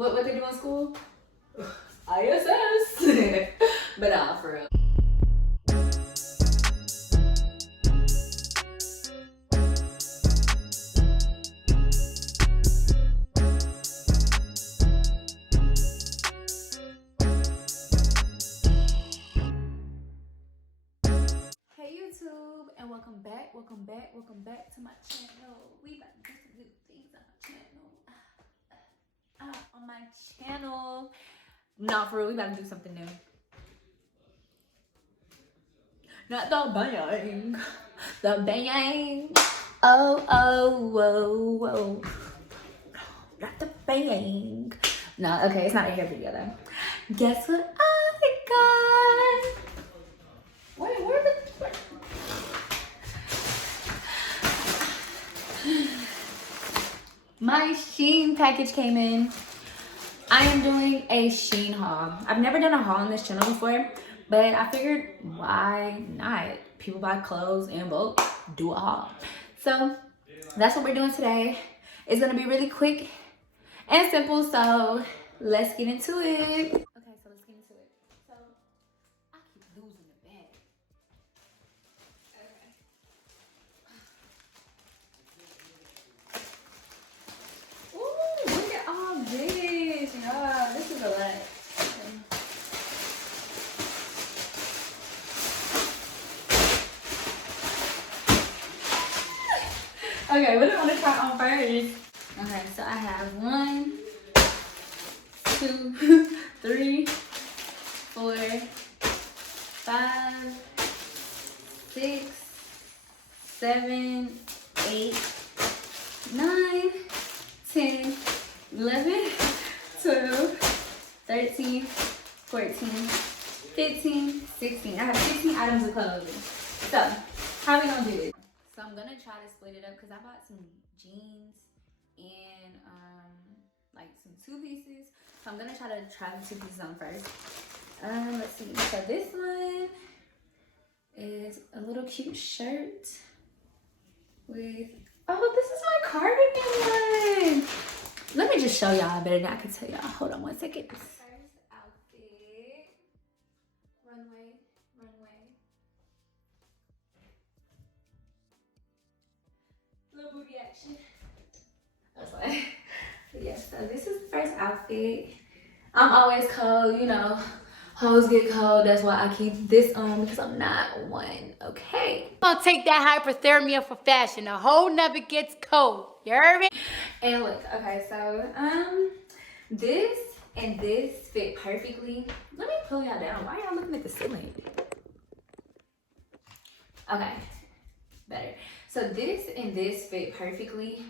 What they do in school? ISS. But for real. Hey YouTube, and welcome back to my channel. We about to do some new things on my channel. Not for real, we about to do something new. Not the bang. The bang. Oh, whoa. Not the bang. No, okay, it's not a hair video though. Guess what I got? Wait, where the... My Shein package came in. I am doing a Shein haul. I've never done a haul on this channel before, but I figured why not? People buy clothes in bulk, do a haul. So that's what we're doing today. It's gonna be really quick and simple, so let's get into it. Okay, so let's get into it. So I keep losing the bag. Okay. Ooh, look at all this. Yeah, this is a lot. Okay, what do I want to try on first? Okay, so I have 1, 2, 3, 4, 5, 6, 7, 8, 9, 10, 11, 12, 13, 14, 15, 16. I have 16 items of clothing. So, how are we gonna do this? So I'm gonna try to split it up because I bought some jeans and like some 2 pieces. So I'm gonna try the 2 pieces on first. Let's see. So this one is a little cute shirt with, oh, this is my cardigan one. Let me just show y'all better than I can tell y'all. Hold on one second. First outfit. Runway. Little booty action. That's why. But yeah, so this is the first outfit. I'm always cold, you know. Hoes get cold. That's why I keep this on because I'm not one. Okay. Don't take that hypothermia for fashion. A whole never gets cold. You heard me? And look, okay, so this and this fit perfectly. Let me pull y'all down. Why y'all looking at the ceiling? Okay, better. So this and this fit perfectly.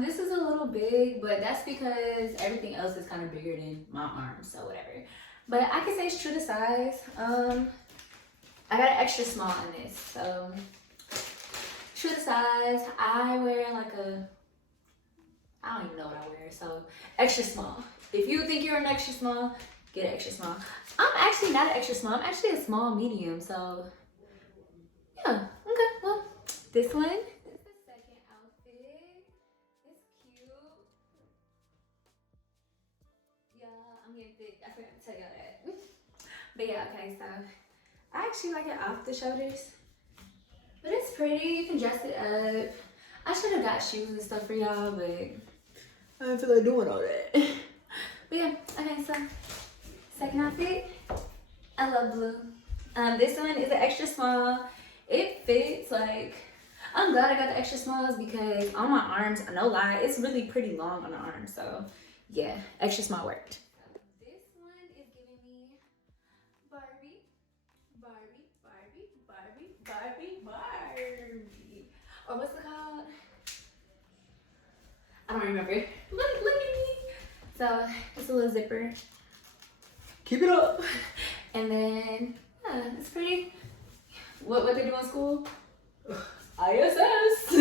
This is a little big, but that's because everything else is kind of bigger than my arms, so whatever. But I can say it's true to size. I got an extra small in this, so true to size. I wear like a, I don't even know what I wear, so extra small. If you think you're an extra small, get an extra small. I'm actually not an extra small. I'm actually a small medium, so yeah. Okay, well, this one. This is the second outfit. It's cute. Yeah, I'm getting thick. I forgot to tell y'all that. But yeah, okay, so I actually like it off the shoulders. But it's pretty. You can dress it up. I should have got shoes and stuff for y'all, but I don't feel like doing all that. But yeah, okay, so second outfit. I love blue. This one is an extra small. It fits, like, I'm glad I got the extra smalls because on my arms, no lie, it's really pretty long on the arms. So yeah, extra small worked. This one is giving me Barbie. Or what's it called? I don't remember. Look at me. So it's a little zipper. Keep it up. And then, yeah, it's pretty. What they do in school? ISS.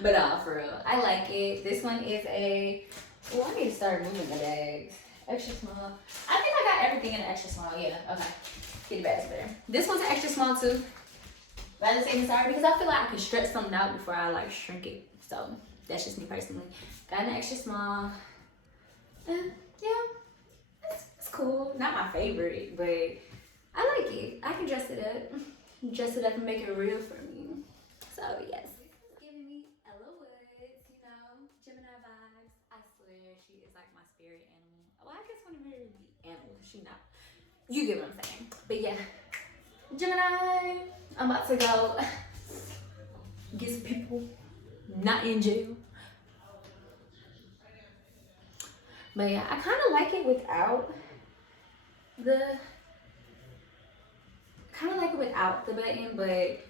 But for real, I like it. This one is a, oh, I need to start moving the bags. Extra small. I think I got everything in an extra small. Yeah, okay. Get the bags better. This one's an extra small too. But I just say sorry because I feel like I can stretch something out before I like shrink it. So that's just me personally. Got an extra small. And Not my favorite, but I like it. I can dress it up and make it real for me. So yes. Giving me Ella Woods, you know, Gemini vibes. I swear she is like my spirit animal. Well, I guess when really animal, she not. You get what I'm saying. But yeah, Gemini. I'm about to go get some people not in jail. But yeah, I kind of like it without the button, but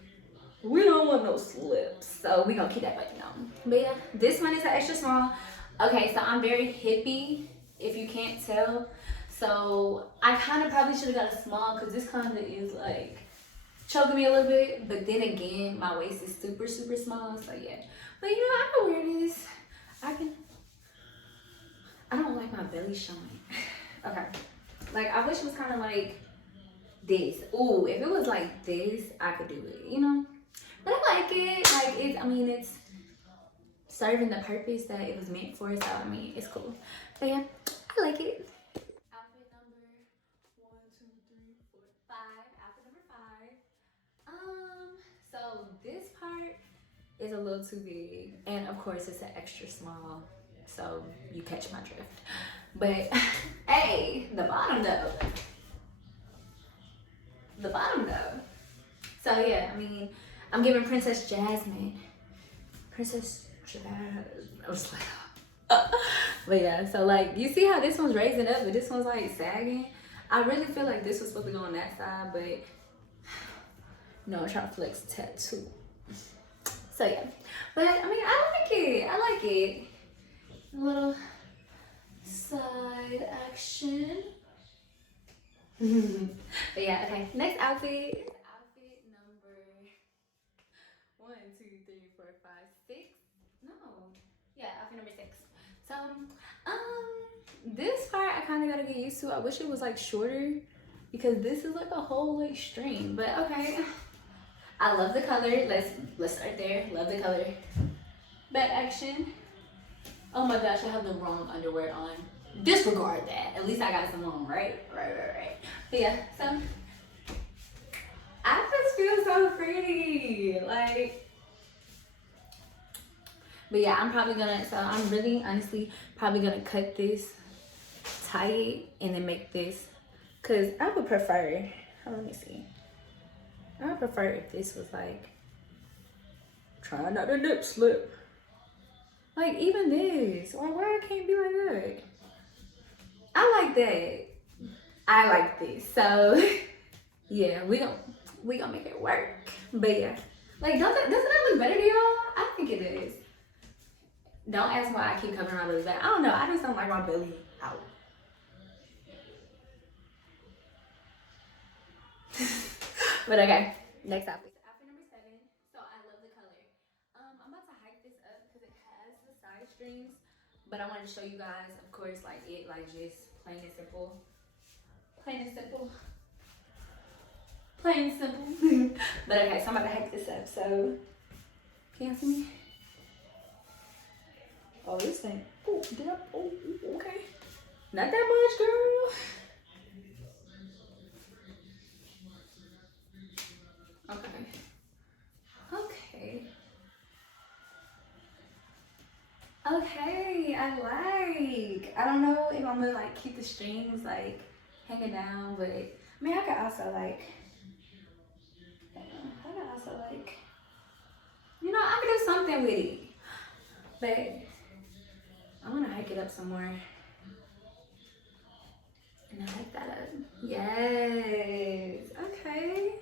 we don't want no slips, so we gonna keep that button on. But yeah, this one is an extra small. Okay, so I'm very hippie, if you can't tell. So I kind of probably should have got a small, because this kind of is like choking me a little bit. But then again, my waist is super small, so yeah. But you know, I can wear this. I don't like my belly showing. Okay, like I wish it was kind of like this. Ooh, if it was like this, I could do it, you know. But I like it. Like it's, I mean, it's serving the purpose that it was meant for. So I mean, it's cool. But yeah, I like it. Outfit number 1, 2, 3, 4, 5. Outfit number 5. So this part is a little too big, and of course it's an extra small. So you catch my drift. But hey, the bottom though. So yeah, I mean, I'm giving Princess Jasmine. Princess Jasmine. I was like, but yeah, so like, you see how this one's raising up, but this one's like sagging? I really feel like this was supposed to go on that side, but no, I'm trying to flex tattoo. So yeah, but I mean, I like it. A little side action. But yeah, okay. Next outfit. Outfit number 1, 2, 3, 4, 5, 6. No. Yeah, outfit number 6. So, this part I kind of gotta get used to. I wish it was like shorter because this is like a whole like string. But okay. I love the color. Let's start there. Love the color. Back action. Oh my gosh, I have the wrong underwear on. Disregard that. At least I got some on, right? Right. But yeah, so I just feel so pretty. Like, but yeah, I'm really honestly probably gonna cut this, tie it, and then make this. Cause I would prefer, let me see. I would prefer if this was like, try not to nip slip. Like even this, or why I can't be like that? I like that. I like this. So yeah, we gonna make it work. But yeah, like doesn't that look better to y'all? I think it is. Don't ask why I keep covering my belly back. I don't know. I just don't like my belly out. But okay, next outfit. Outfit number 7. So I love the color. I'm about to hike this up because it has the side strings, but I wanted to show you guys, of course, like it, like just plain and simple. But okay, so I'm about to hike this up. So can you see me? Oh, this thing. Oh, did I? Oh, okay. Not that much, girl. Okay, I don't know if I'm gonna like keep the strings like hanging down, but I mean I could also like, you know, I could do something with it. But I wanna hike it up somewhere. And I hike that up. Yes, okay.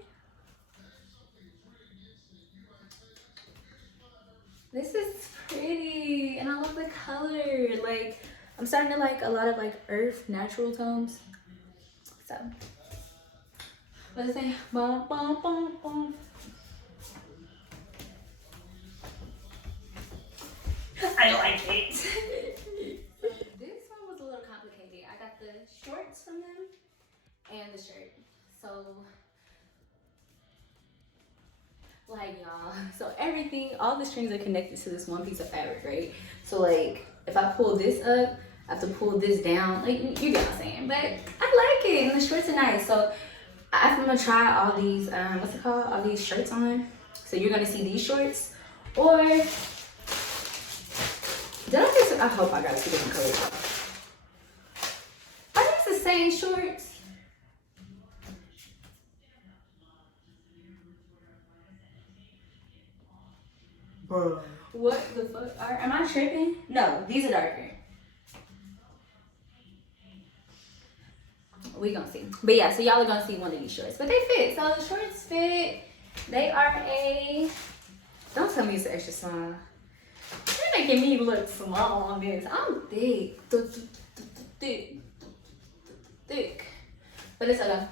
This is pretty, and I love the color. Like, I'm starting to like a lot of like earth natural tones. So, what's it say? Bum, bum, bum, bum. I like it. This one was a little complicated. I got the shorts from them and the shirt. So, like y'all, so everything, all the strings are connected to this one piece of fabric, right? So like if I pull this up, I have to pull this down. Like, you get what I'm saying. But I like it, and the shorts are nice. So I'm gonna try all these, what's it called? All these shirts on. So you're gonna see these shorts. Or, did I just, I hope I got two different colors. Are these the same shorts? Bro. What the fuck? Am I tripping? No, these are darker. We gonna see. But yeah, so y'all are gonna see one of these shorts. But they fit. So the shorts fit. They are a, don't tell me it's extra small. You're making me look small on this. I'm thick. Thick. But it's okay.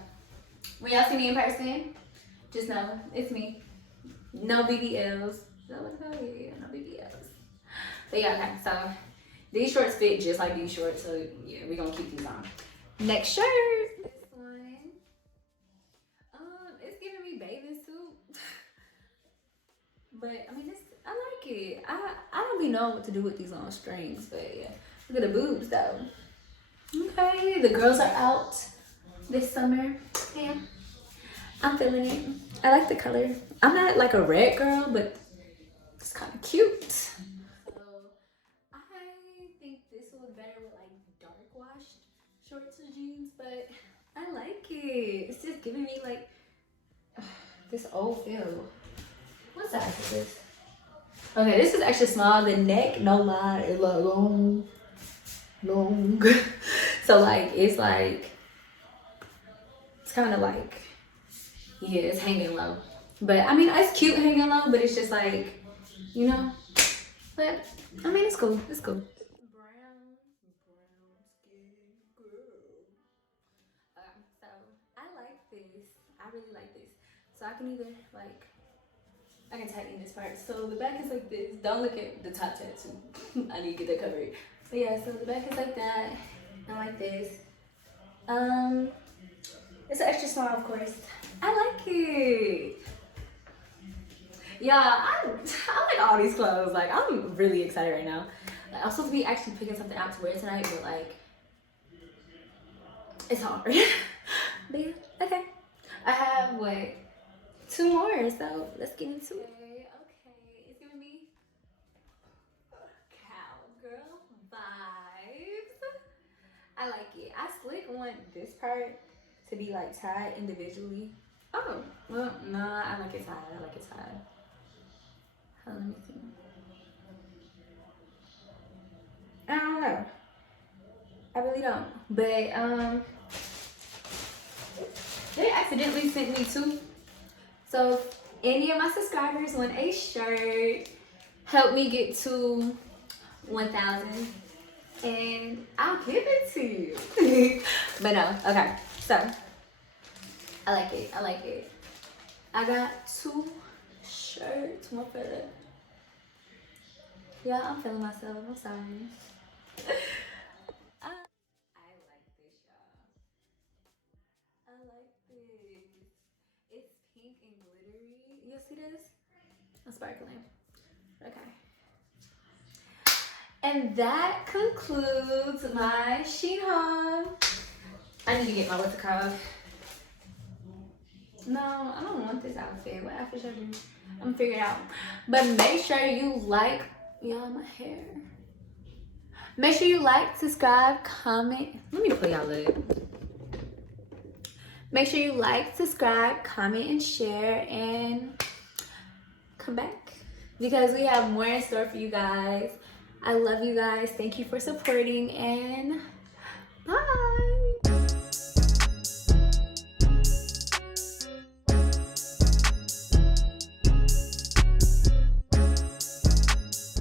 When y'all see me in person, just know it's me. No BBLs. Is that what it's called? Yeah, no BBLs. But yeah, okay. So these shorts fit just like these shorts. So yeah, we're gonna keep these on. Next shirt. This one. It's giving me bathing suit. But I mean, I like it. I don't be knowing what to do with these long strings, but yeah. Look at the boobs though. Okay, the girls are out this summer. Yeah, I'm feeling it. I like the color. I'm not like a red girl, but it's kind of cute. So I think this will look better with like dark washed shorts and jeans, but I like it. It's just giving me like this old feel. What size is this? Okay, this is extra small. The neck, no lie, is like long. So like it's kind of like, yeah, it's hanging low. But I mean, it's cute hanging low, but it's just like, you know. But I mean, it's cool. It's cool. Brown skin girl. So I like this. I really like this. So I can either like, I can tighten this part. So the back is like this. Don't look at the top tattoo. I need to get that covered. But yeah, so the back is like that. And like this. It's an extra small, of course. I like it. Yeah, I like all these clothes. Like, I'm really excited right now. Like, I'm supposed to be actually picking something out to wear tonight, but like, it's hard. But yeah, okay. I have, what, 2 more, so let's get into it. Okay, it's gonna be cowgirl vibes. I like it. I slick want this part to be like tied individually. Oh, well, nah, I like it tied. I like it tied. Let me see. I don't know. I really don't. But they accidentally sent me 2. So if any of my subscribers want a shirt, help me get to 1,000 and I'll give it to you. But no, okay. So I like it. I like it. I got 2 shirts. One for the, yeah, I'm feeling myself. I'm sorry. I like this, y'all. I like this. It's pink and glittery. You see this? It's sparkling. Okay. And that concludes my Shein haul. I need to get my what's it called? No, I don't want this outfit. What outfit should I do? I'm gonna figure it out. But make sure you like, y'all, my hair. Make sure you like, subscribe, comment. Let me pull y'all up. Make sure you like, subscribe, comment, and share, and come back because we have more in store for you guys. I love you guys. Thank you for supporting, and